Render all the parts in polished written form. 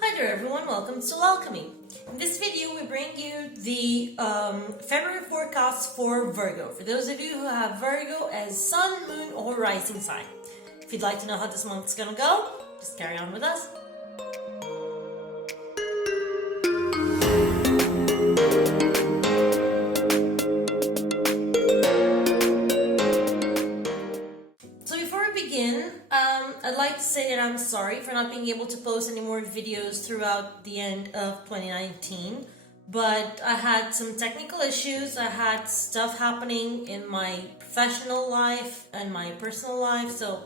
Hi there everyone, welcome to Alchemy. In this video we bring you the February forecast for Virgo. For those of you who have Virgo as sun, moon or rising sign. If you'd like to know how this month's gonna go, just carry on with us. I'd like to say that I'm sorry for not being able to post any more videos throughout the end of 2019, but I had some technical issues. I had stuff happening in my professional life and my personal life, so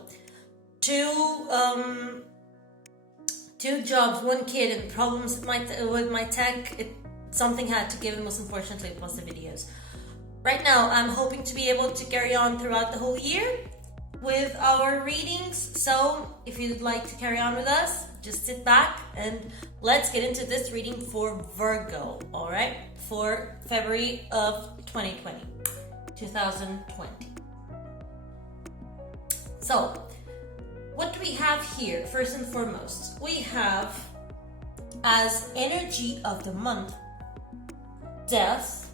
two jobs, one kid, and problems with my tech. Something had to give, and most unfortunately plus the videos. Right now I'm hoping to be able to carry on throughout the whole year with our readings, so if you'd like to carry on with us, just sit back and let's get into this reading for Virgo, alright, for February of 2020. So, what do we have here? First and foremost, we have as energy of the month, Death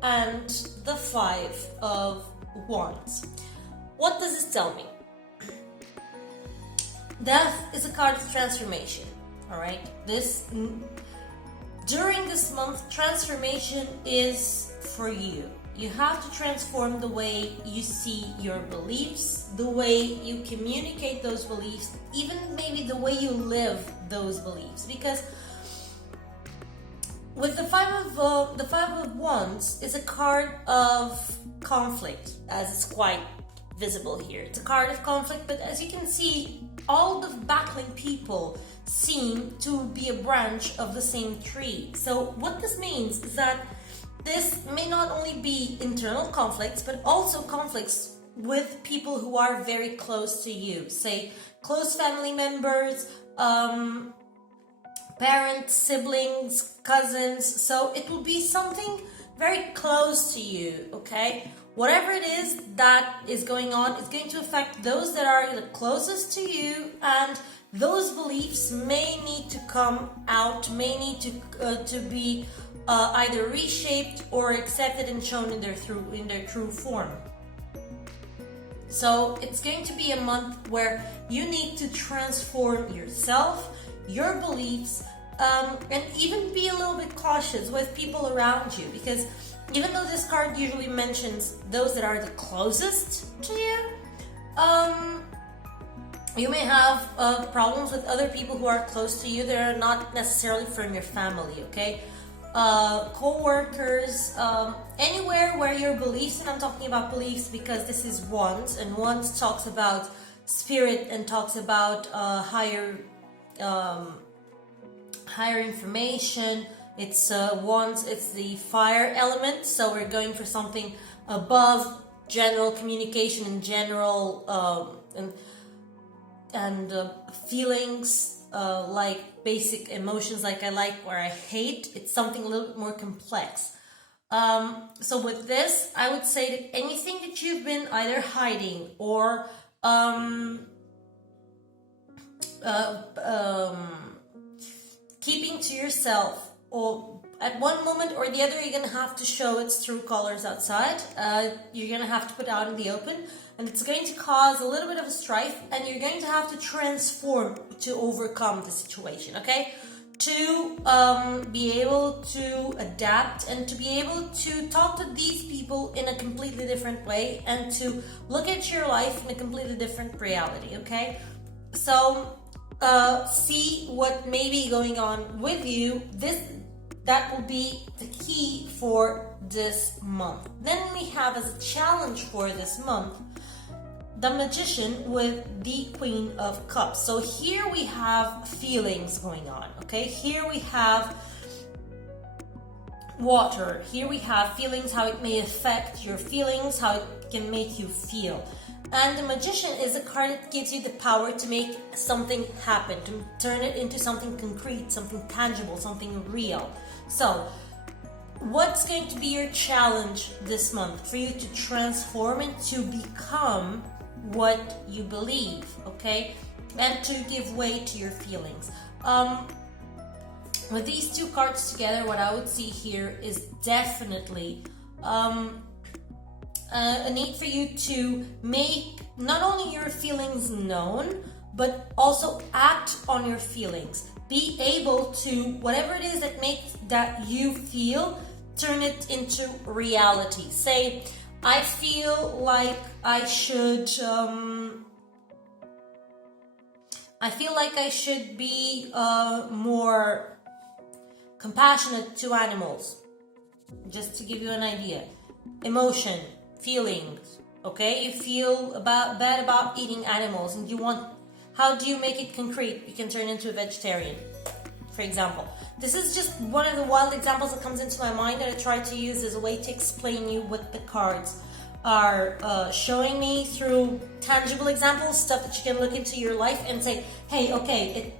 and the Five of Wands. What does this tell me? Death is a card of transformation, all right? During this month, transformation is for you. You have to transform the way you see your beliefs, the way you communicate those beliefs, even maybe the way you live those beliefs. Because with the Five of Wands is a card of conflict, as it's quite visible here. It's a card of conflict, but as you can see, all the battling people seem to be a branch of the same tree. So what this means is that this may not only be internal conflicts, but also conflicts with people who are very close to you, say close family members, parents, siblings, cousins. So it will be something very close to you, okay? Whatever it is that is going on is going to affect those that are the closest to you, and those beliefs may need to come out, may need to be either reshaped or accepted and shown in their true form. So it's going to be a month where you need to transform yourself, your beliefs, and even be a little bit cautious with people around you, because even though this card usually mentions those that are the closest to you, you may have problems with other people who are close to you that are not necessarily from your family, okay? Co-workers, anywhere where your beliefs, and I'm talking about beliefs because this is Wands, and Wands talks about spirit and talks about higher information. It's Wands, it's the fire element, so we're going for something above general communication and general feelings, like basic emotions like I like or I hate. It's something a little bit more complex. So with this, I would say that anything that you've been either hiding or keeping to yourself, or at one moment or the other, you're going to have to show its true colors outside. You're going to have to put out in the open, and it's going to cause a little bit of a strife, and you're going to have to transform to overcome the situation, okay? To be able to adapt and to be able to talk to these people in a completely different way and to look at your life in a completely different reality, okay? So see what may be going on with you. That will be the key for this month. Then we have as a challenge for this month the Magician with the Queen of Cups. So here we have feelings going on, okay? Here we have water. Here we have feelings, how it may affect your feelings, how it can make you feel. And the Magician is a card that gives you the power to make something happen, to turn it into something concrete, something tangible, something real. So, what's going to be your challenge this month for you to transform and to become what you believe, okay? And to give way to your feelings. with these two cards together, what I would see here is definitely a need for you to make not only your feelings known, but also act on your feelings. Be able to, whatever it is that makes that you feel, turn it into reality. Say, I feel like I should be more compassionate to animals. Just to give you an idea. Emotion, feelings, okay? You feel bad about eating animals and you want, how do you make it concrete? You can turn into a vegetarian, for example. This is just one of the wild examples that comes into my mind that I try to use as a way to explain you what the cards are showing me through tangible examples, stuff that you can look into your life and say, hey, okay,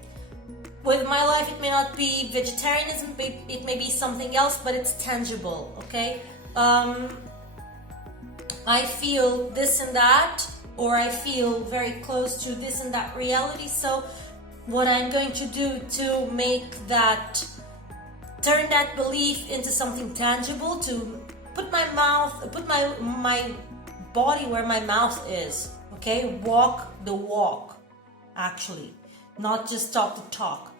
with my life it may not be vegetarianism, it may be something else, but it's tangible, okay? I feel this and that, or I feel very close to this and that reality, so what I'm going to do to make that, turn that belief into something tangible, to put my body where my mouth is, okay? Walk the walk, actually, not just talk the talk,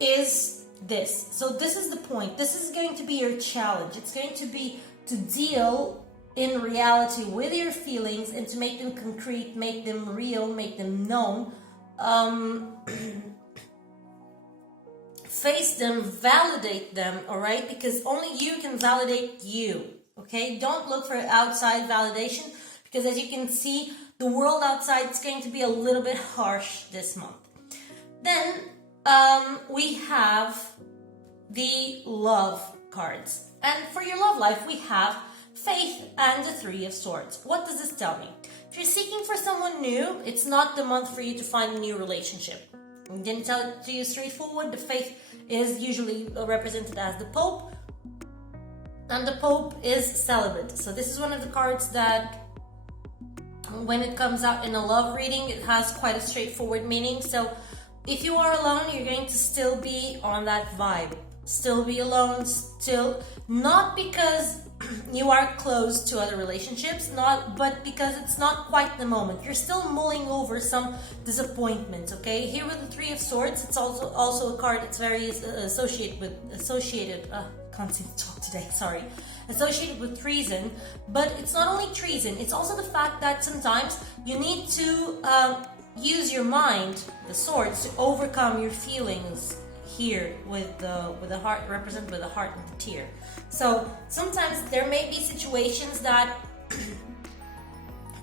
is this. So this is the point. This is going to be your challenge. It's going to be to deal in reality with your feelings and to make them concrete, make them real, make them known. Face them, validate them, all right? Because only you can validate you, okay? Don't look for outside validation, because as you can see, the world outside is going to be a little bit harsh this month. Then we have the love cards. And for your love life, we have Faith and the Three of Swords. What does this tell me? If you're seeking for someone new, it's not the month for you to find a new relationship. I'm going to tell it to you straightforward. The Faith is usually represented as the Pope, and the Pope is celibate. So this is one of the cards that, when it comes out in a love reading, it has quite a straightforward meaning. So if you are alone, you're going to still be on that vibe. Still be alone, still, not because you are close to other relationships, but because it's not quite the moment. You're still mulling over some disappointments, okay? Here with the Three of Swords, it's also a card that's very associated, can't seem to talk today, sorry. Associated with treason, but it's not only treason, it's also the fact that sometimes you need to use your mind, the swords, to overcome your feelings. Here with the heart, represented with the heart and the tear. So sometimes there may be situations that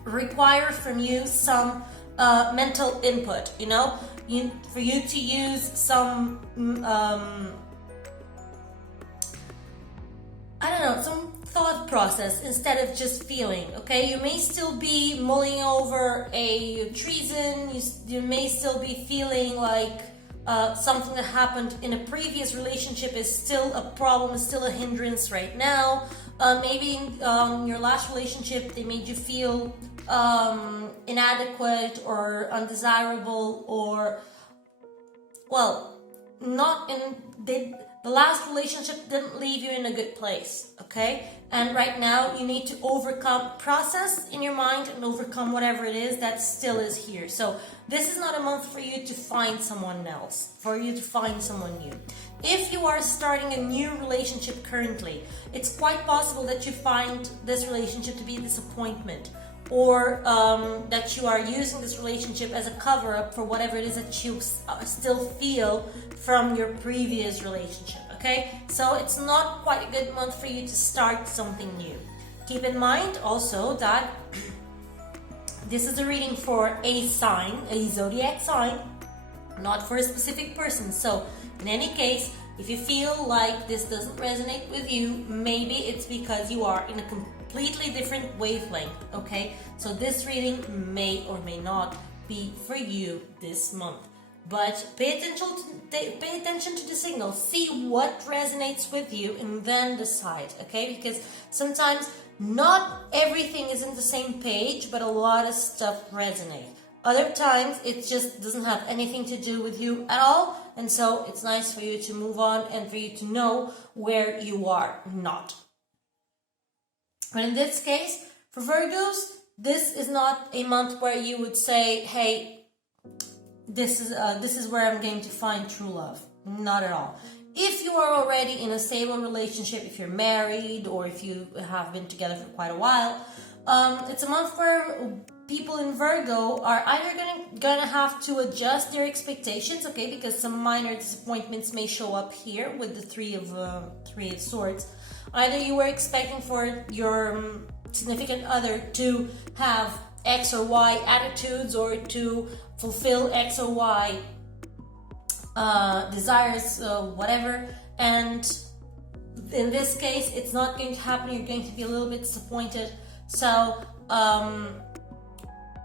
require from you some mental input, you know, for you to use some some thought process instead of just feeling, okay? You may still be mulling over a treason, you may still be feeling like something that happened in a previous relationship is still a problem, is still a hindrance right now. Maybe in your last relationship, they made you feel inadequate or undesirable, or, well, the last relationship didn't leave you in a good place, okay? And right now, you need to process in your mind and overcome whatever it is that still is here. So this is not a month for you to find someone else, for you to find someone new. If you are starting a new relationship currently, it's quite possible that you find this relationship to be a disappointment, or that you are using this relationship as a cover-up for whatever it is that you still feel from your previous relationship, okay? So it's not quite a good month for you to start something new. Keep in mind also that this is a reading for a sign, a zodiac sign, not for a specific person. So in any case, if you feel like this doesn't resonate with you, maybe it's because you are in a completely different wavelength, okay? So this reading may or may not be for you this month. But pay attention to the signals. See what resonates with you and then decide, okay? Because sometimes not everything is in the same page, but a lot of stuff resonates. Other times it just doesn't have anything to do with you at all, and so it's nice for you to move on and for you to know where you are not. But in this case, for Virgos, this is not a month where you would say, hey, this is where I'm going to find true love. Not at all. If you are already in a stable relationship, if you're married or if you have been together for quite a while, it's a month where people in Virgo are either gonna have to adjust their expectations, okay, because some minor disappointments may show up here with the Three of Swords. Either you were expecting for your significant other to have X or Y attitudes or to fulfill X or Y desires, whatever, and in this case it's not going to happen. You're going to be a little bit disappointed, so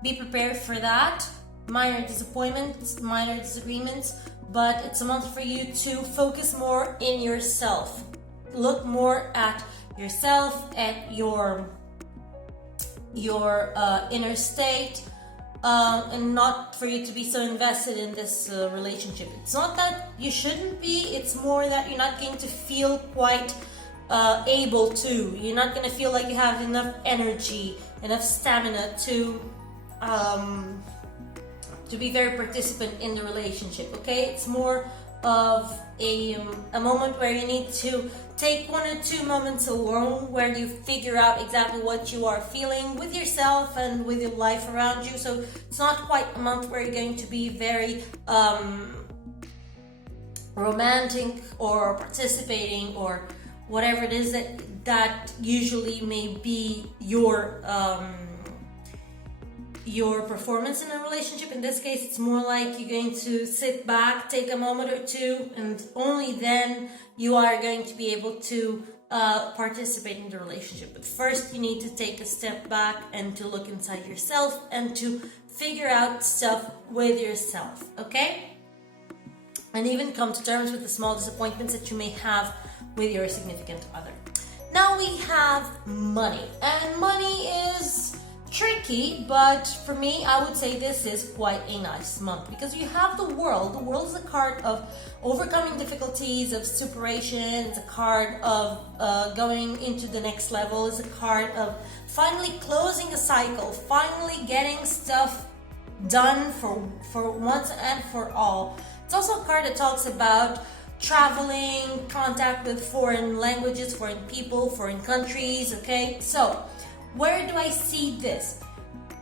be prepared for that. Minor disappointments, minor disagreements, but it's a month for you to focus more in yourself. Look more at yourself, at your inner state, and not for you to be so invested in this relationship. It's not that you shouldn't be, it's more that you're not going to feel quite able to. You're not going to feel like you have enough energy, enough stamina to be very participant in the relationship, okay? It's more of a moment where you need to take 1 or 2 moments alone where you figure out exactly what you are feeling with yourself and with your life around you. So it's not quite a month where you're going to be very romantic or participating or whatever it is that usually may be your performance in a relationship. In this case, it's more like you're going to sit back, take a moment or two, and only then you are going to be able to participate in the relationship. But first, you need to take a step back and to look inside yourself and to figure out stuff with yourself, okay? And even come to terms with the small disappointments that you may have with your significant other. Now we have money, and money is tricky, but for me, I would say this is quite a nice month because you have the World. The World is a card of overcoming difficulties, of superation. It's a card of going into the next level. It's a card of finally closing a cycle, finally getting stuff done for once and for all. It's also a card that talks about traveling, contact with foreign languages, foreign people, foreign countries, okay? So, where do I see this?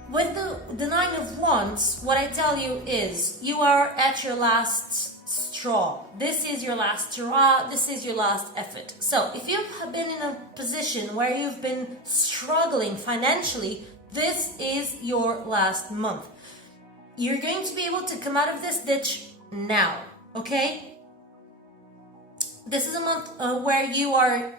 With the Nine of Wands, what I tell you is you are at your last straw. This is your last hurrah. This is your last effort. So if you have been in a position where you've been struggling financially, this is your last month. You're going to be able to come out of this ditch now, okay? This is a month where you are...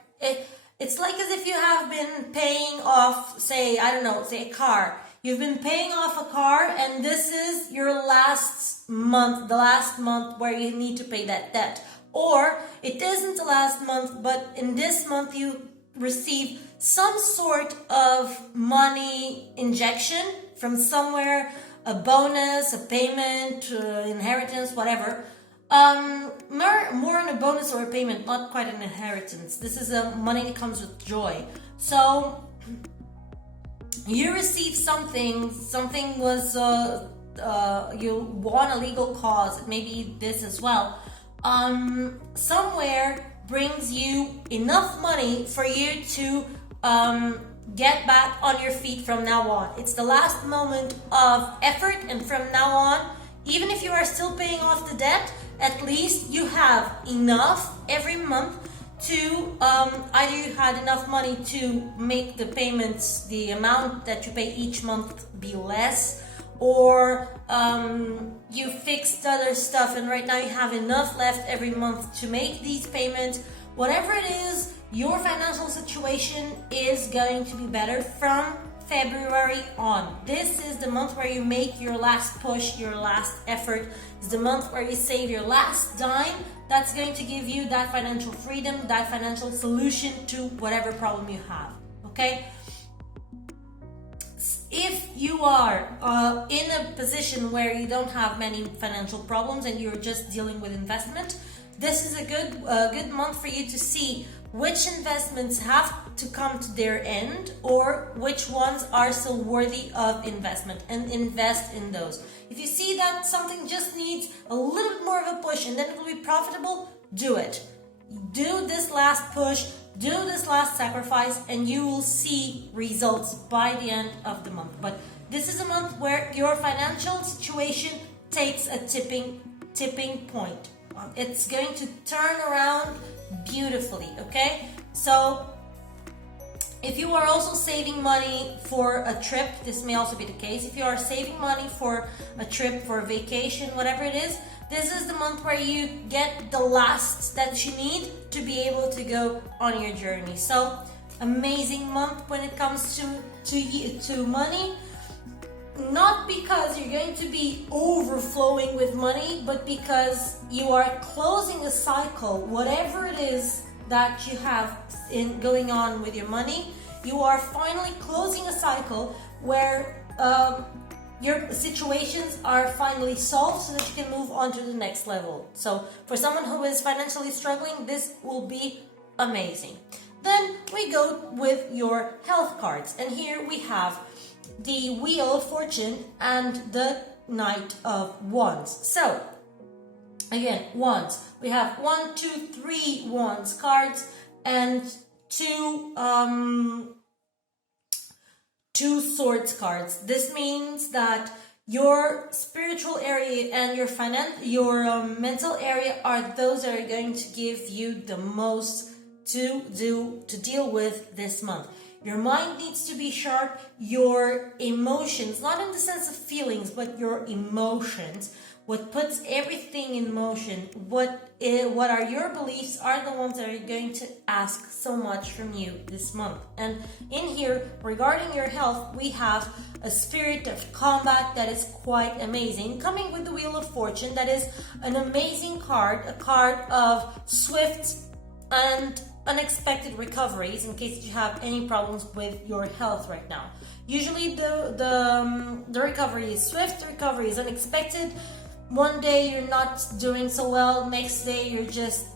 It's like as if you have been paying off, say a car. You've been paying off a car and this is your last month, the last month where you need to pay that debt. Or it isn't the last month, but in this month you receive some sort of money injection from somewhere, a bonus, a payment, inheritance, whatever. More on a bonus or a payment, not quite an inheritance. This is money that comes with joy. So you receive something was you won a legal cause, maybe this as well. Somewhere brings you enough money for you to get back on your feet from now on. It's the last moment of effort, and from now on, even if you are still paying off the debt, at least you have enough every month to either you had enough money to make the payments, the amount that you pay each month be less, or you fixed other stuff and right now you have enough left every month to make these payments. Whatever it is, your financial situation is going to be better from February on. This is the month where you make your last push, your last effort. It's the month where you save your last dime. That's going to give you that financial freedom, that financial solution to whatever problem you have, okay? if you are in a position where you don't have many financial problems and you're just dealing with investment, this is a good month for you to see which investments have to come to their end or which ones are still worthy of investment, and invest in those. If you see that something just needs a little bit more of a push and then it will be profitable, do it. Do this last push, do this last sacrifice, and you will see results by the end of the month. But this is a month where your financial situation takes a tipping point. It's going to turn around beautifully, okay? So if you are also saving money for a trip, this may also be the case. If you are saving money for a trip, for a vacation, whatever it is, this is the month where you get the last that you need to be able to go on your journey. So amazing month when it comes to money. Not because you're going to be overflowing with money, but because you are closing a cycle. Whatever it is that you have going on with your money, you are finally closing a cycle where your situations are finally solved so that you can move on to the next level. So for someone who is financially struggling, this will be amazing. Then we go with your health cards, and here we have the Wheel of Fortune and the Knight of Wands. So again, wands. We have 1, 2, 3 wands cards and two swords cards. This means that your spiritual area and your mental area are those that are going to give you the most to deal with this month. Your mind needs to be sharp. Your emotions, not in the sense of feelings, but your emotions, what puts everything in motion, what are your beliefs, are the ones that are going to ask so much from you this month. And in here, regarding your health, we have a spirit of combat that is quite amazing, coming with the Wheel of Fortune. That is an amazing card, a card of swift and unexpected recoveries in case you have any problems with your health right now. Usually the recovery is swift, the recovery is unexpected. One day you're not doing so well, next day you're just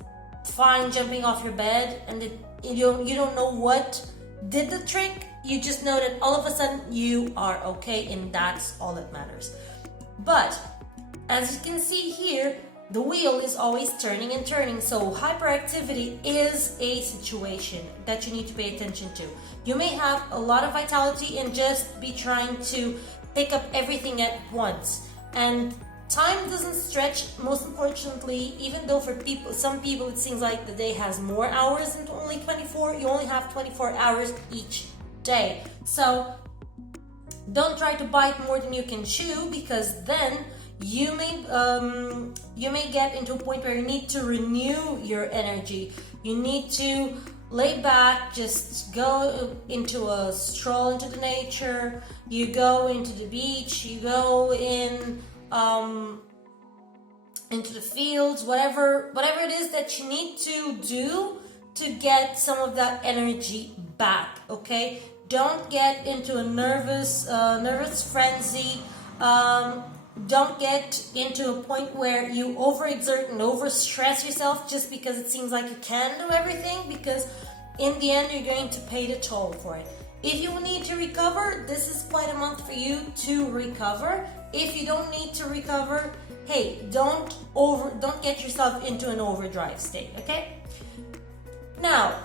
fine jumping off your bed, and you don't know what did the trick. You just know that all of a sudden you are okay, and that's all that matters. But as you can see here, the wheel is always turning and turning, so hyperactivity is a situation that you need to pay attention to. You may have a lot of vitality and just be trying to pick up everything at once, and time doesn't stretch, most unfortunately. Even though for some people it seems like the day has more hours than only 24, you only have 24 hours each day. So don't try to bite more than you can chew, because then you may get into a point where you need to renew your energy. You need to lay back, just go into a stroll into the nature, you go into the beach, you go into the fields, whatever it is that you need to do to get some of that energy back. Okay, don't get into a nervous frenzy. Don't get into a point where you overexert and overstress yourself just because it seems like you can do everything, because in the end you're going to pay the toll for it. If you need to recover, this is quite a month for you to recover. If you don't need to recover, hey, don't get yourself into an overdrive state, okay? Now,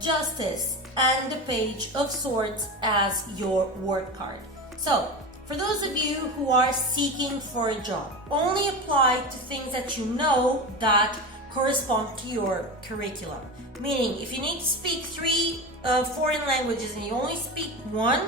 Justice and the Page of Swords as your work card. So, for those of you who are seeking for a job, only apply to things that you know that correspond to your curriculum. Meaning, if you need to speak 3 foreign languages and you only speak 1,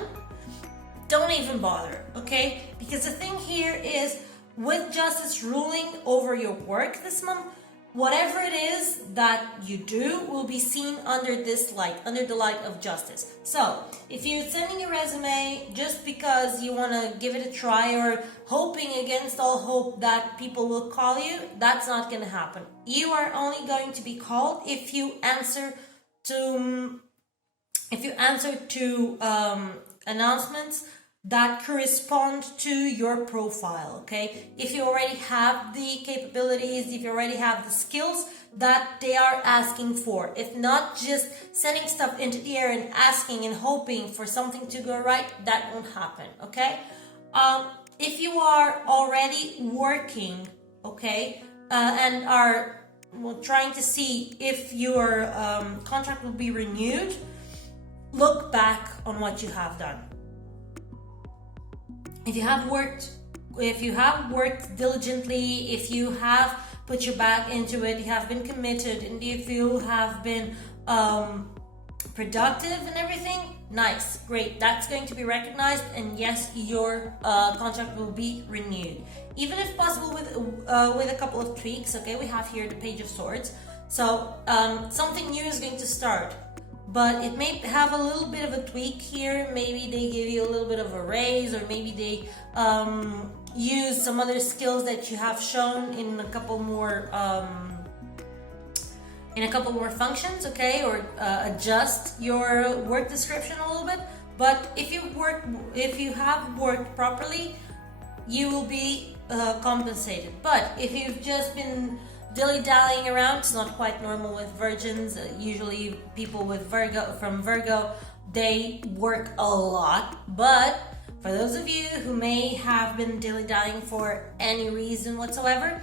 don't even bother, okay? Because the thing here is, with justice ruling over your work this month, whatever it is that you do will be seen under this light, under the light of justice. So, if you're sending a resume just because you want to give it a try, or hoping against all hope that people will call you, that's not going to happen. You are only going to be called if you answer to if you answer to announcements that correspond to your profile, okay? If you already have the capabilities, if you already have the skills that they are asking for. If not, just sending stuff into the air and asking and hoping for something to go right, that won't happen, okay? If you are already working, okay, and are trying to see if your contract will be renewed, look back on what you have done. If you have worked diligently, if you have put your back into it, you have been committed, and if you have been productive and everything, nice, great, that's going to be recognized, and yes, your contract will be renewed, even if possible with a couple of tweaks. Okay, we have here the Page of Swords, so something new is going to start, but it may have a little bit of a tweak here. Maybe they give you a little bit of a raise, or maybe they use some other skills that you have shown in a couple more functions, okay, or adjust your work description a little bit. But if you have worked properly, you will be compensated. But if you've just been dilly-dallying around, it's not quite normal with virgins. Usually people with Virgo, they work a lot. But for those of you who may have been dilly-dallying for any reason whatsoever,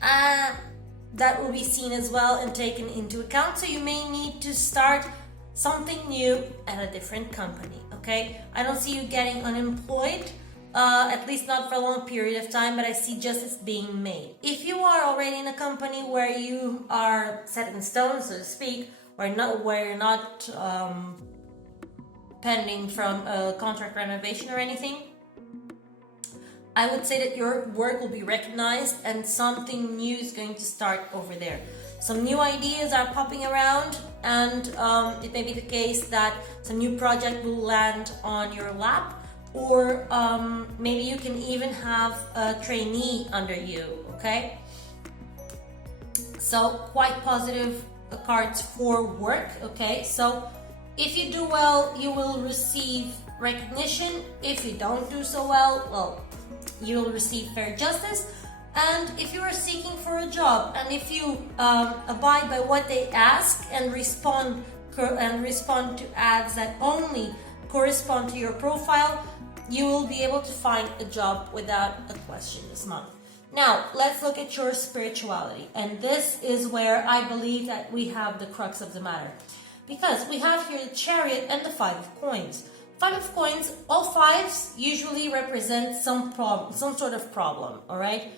that will be seen as well and taken into account. So you may need to start something new at a different company, okay? I don't see you getting unemployed, at least not for a long period of time, but I see justice being made. If you are already in a company where you are set in stone, so to speak, where you're not pending from a contract renovation or anything, I would say that your work will be recognized and something new is going to start over there. Some new ideas are popping around, and it may be the case that some new project will land on your lap, or maybe you can even have a trainee under you, okay? So quite positive cards for work, okay? So if you do well, you will receive recognition. If you don't do so well, you will receive fair justice. And if you are seeking for a job, and if you abide by what they ask and respond to ads that only correspond to your profile, you will be able to find a job without a question this month. Now, let's look at your spirituality. And this is where I believe that we have the crux of the matter. Because we have here the Chariot and the Five of Coins. Five of Coins, all fives usually represent some sort of problem, all right?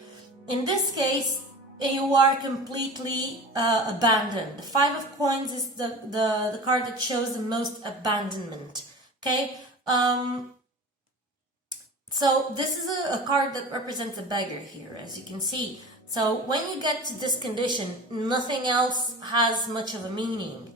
In this case, you are completely abandoned. The Five of Coins is the card that shows the most abandonment, okay? So this is a card that represents a beggar here, as you can see. So when you get to this condition, nothing else has much of a meaning.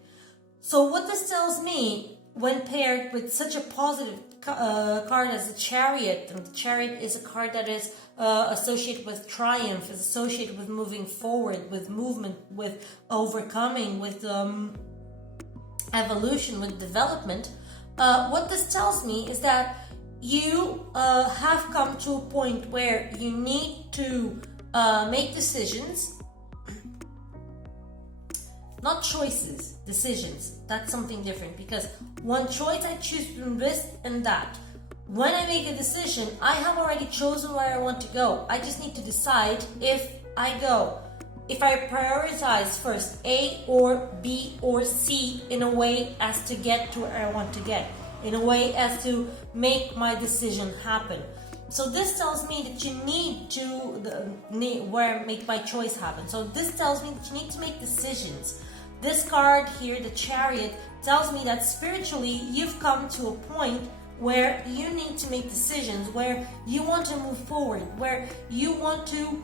So what this tells me, when paired with such a positive card as the Chariot, and the Chariot is a card that is associated with triumph, is associated with moving forward, with movement, with overcoming, with evolution, with development, what this tells me is that you have come to a point where you need to make decisions. Not choices, decisions. That's something different, because one choice I choose between this and that. When I make a decision, I have already chosen where I want to go. I just need to decide if I go. If I prioritize first A or B or C in a way as to get to where I want to get, in a way as to make my decision happen. So this tells me that you need to make my choice happen. So this tells me that you need to make decisions. This card here, the Chariot, tells me that spiritually you've come to a point where you need to make decisions, where you want to move forward, where you want to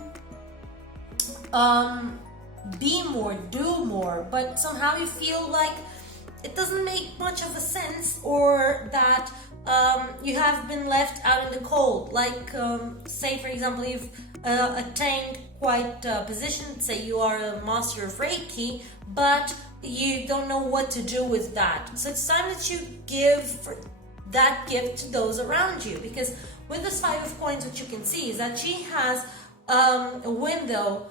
be more, do more, but somehow you feel like it doesn't make much of a sense, or that you have been left out in the cold. Like, say for example, you've attained quite a position, say you are a master of Reiki, but you don't know what to do with that. So it's time that you give that gift to those around you, because with this Five of Coins, what you can see is that she has a window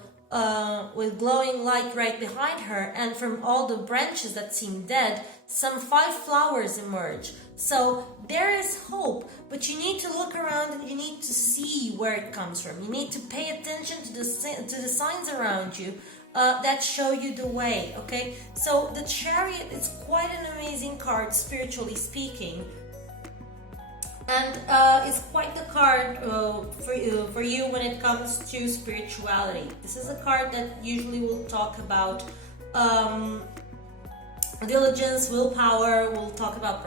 with glowing light right behind her, and from all the branches that seem dead, some 5 flowers emerge. So there is hope, but you need to look around and you need to see where it comes from. You need to pay attention to the signs around you that show you the way, okay? So the Chariot is quite an amazing card, spiritually speaking. And it's quite the card for you when it comes to spirituality. This is a card that usually will talk about diligence, willpower. We'll talk about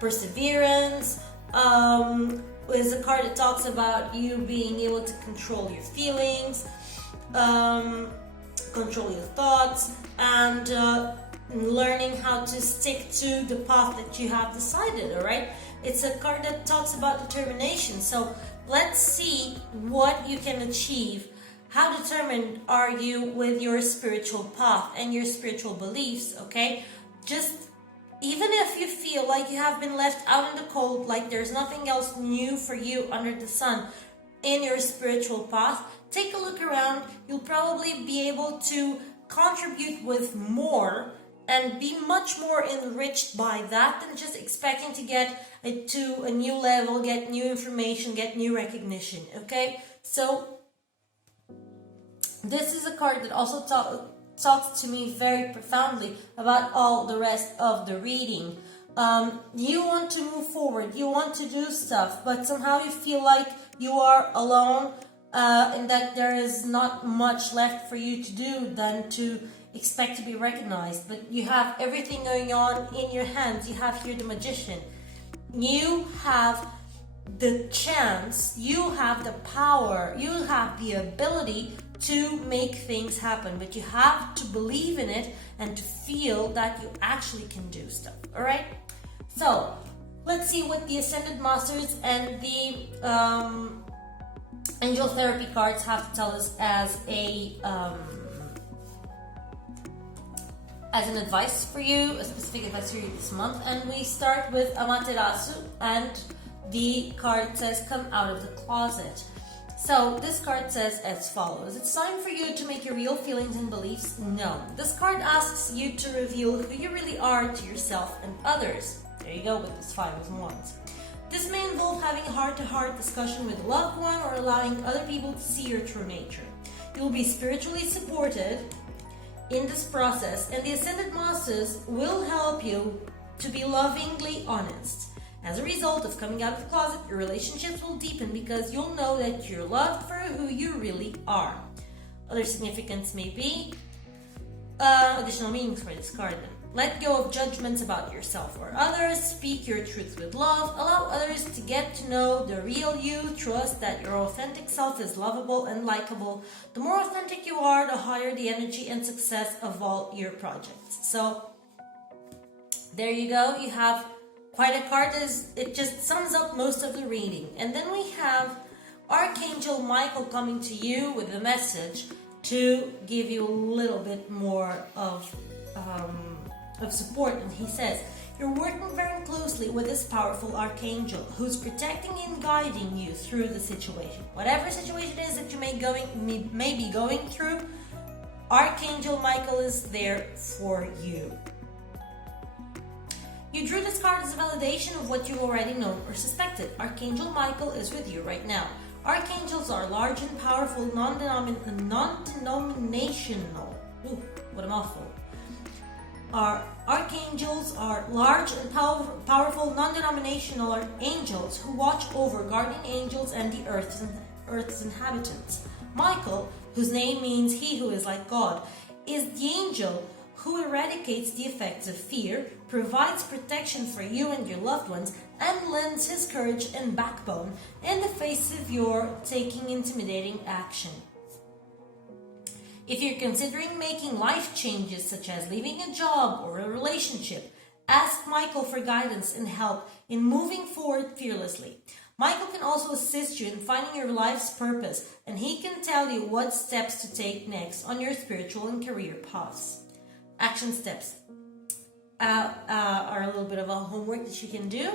perseverance. It's a card that talks about you being able to control your feelings, control your thoughts, and learning how to stick to the path that you have decided, all right? It's a card that talks about determination. So let's see what you can achieve. How determined are you with your spiritual path and your spiritual beliefs, okay? Just even if you feel like you have been left out in the cold, like there's nothing else new for you under the sun in your spiritual path, take a look around. You'll probably be able to contribute with more and be much more enriched by that than just expecting to get to a new level, get new information, get new recognition, okay? So this is a card that also talks to me very profoundly about all the rest of the reading. You want to move forward, you want to do stuff, but somehow you feel like you are alone, and that there is not much left for you to do than to expect to be recognized. But you have everything going on in your hands. You have here the Magician. You have the chance, you have the power, you have the ability to make things happen, but you have to believe in it and to feel that you actually can do stuff. All right, so let's see what the Ascended Masters and the Angel Therapy cards have to tell us as an advice for you, a specific advice for you this month. And we start with Amaterasu, and the card says, come out of the closet. So this card says as follows: it's time for you to make your real feelings and beliefs known. This card asks you to reveal who you really are to yourself and others. There you go with this Five of Wands. This may involve having a heart-to-heart discussion with a loved one or allowing other people to see your true nature. You will be spiritually supported in this process, and the Ascended Masters will help you to be lovingly honest. As a result of coming out of the closet, your relationships will deepen because you'll know that you're loved for who you really are. Other significance may be additional meanings for this card. Let go of judgments about yourself or others. Speak your truth with love. Allow others to get to know the real you. Trust that your authentic self is lovable and likable. The more authentic you are, the higher the energy and success of all your projects. So there you go. You have quite a card. It just sums up most of the reading. And then we have Archangel Michael coming to you with a message to give you a little bit more of support. And he says, you're working very closely with this powerful archangel who's protecting and guiding you through the situation. Whatever situation it is that you may be going through, Archangel Michael is there for you. You drew this card as a validation of what you already know or suspected. Archangel Michael is with you right now. Archangels are large and powerful, non-denominational. Ooh, what a mouthful. Our archangels are large and powerful, non-denominational angels who watch over guardian angels and the earth's inhabitants. Michael, whose name means he who is like God, is the angel who eradicates the effects of fear, provides protection for you and your loved ones, and lends his courage and backbone in the face of your taking intimidating action. If you're considering making life changes such as leaving a job or a relationship, ask Michael for guidance and help in moving forward fearlessly. Michael can also assist you in finding your life's purpose, and he can tell you what steps to take next on your spiritual and career paths. Action steps are a little bit of a homework that you can do.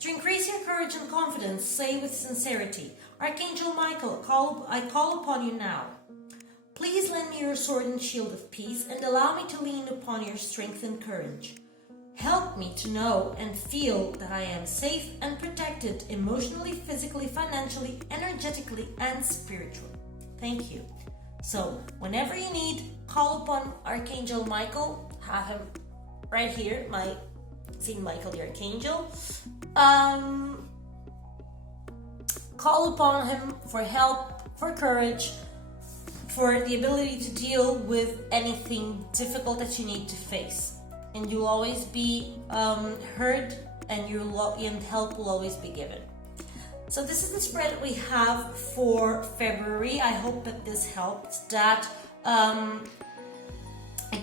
To increase your courage and confidence, say with sincerity, Archangel Michael, I call upon you now. Please lend me your sword and shield of peace and allow me to lean upon your strength and courage. Help me to know and feel that I am safe and protected emotionally, physically, financially, energetically, and spiritually. Thank you. So, whenever you need, call upon Archangel Michael. Have him right here, my Saint Michael the Archangel. Call upon him for help, for courage, for the ability to deal with anything difficult that you need to face. And you'll always be heard, and and help will always be given. So this is the spread that we have for February. I hope that this helped, that I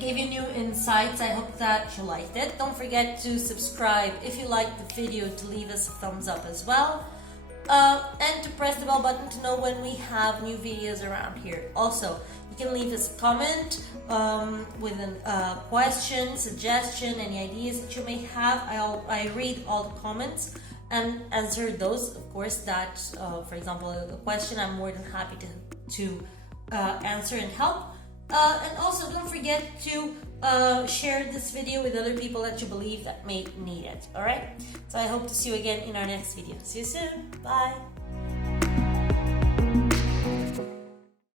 gave you new insights. I hope that you liked it. Don't forget to subscribe if you liked the video, to leave us a thumbs up as well. And to press the bell button to know when we have new videos around here. Also, you can leave us a comment with a question, suggestion, any ideas that you may have. I read all the comments and answer those. Of course, that, for example, a question, I'm more than happy to answer and help. And also, don't forget to share this video with other people that you believe that may need it. Alright? So I hope to see you again in our next video. See you soon. Bye.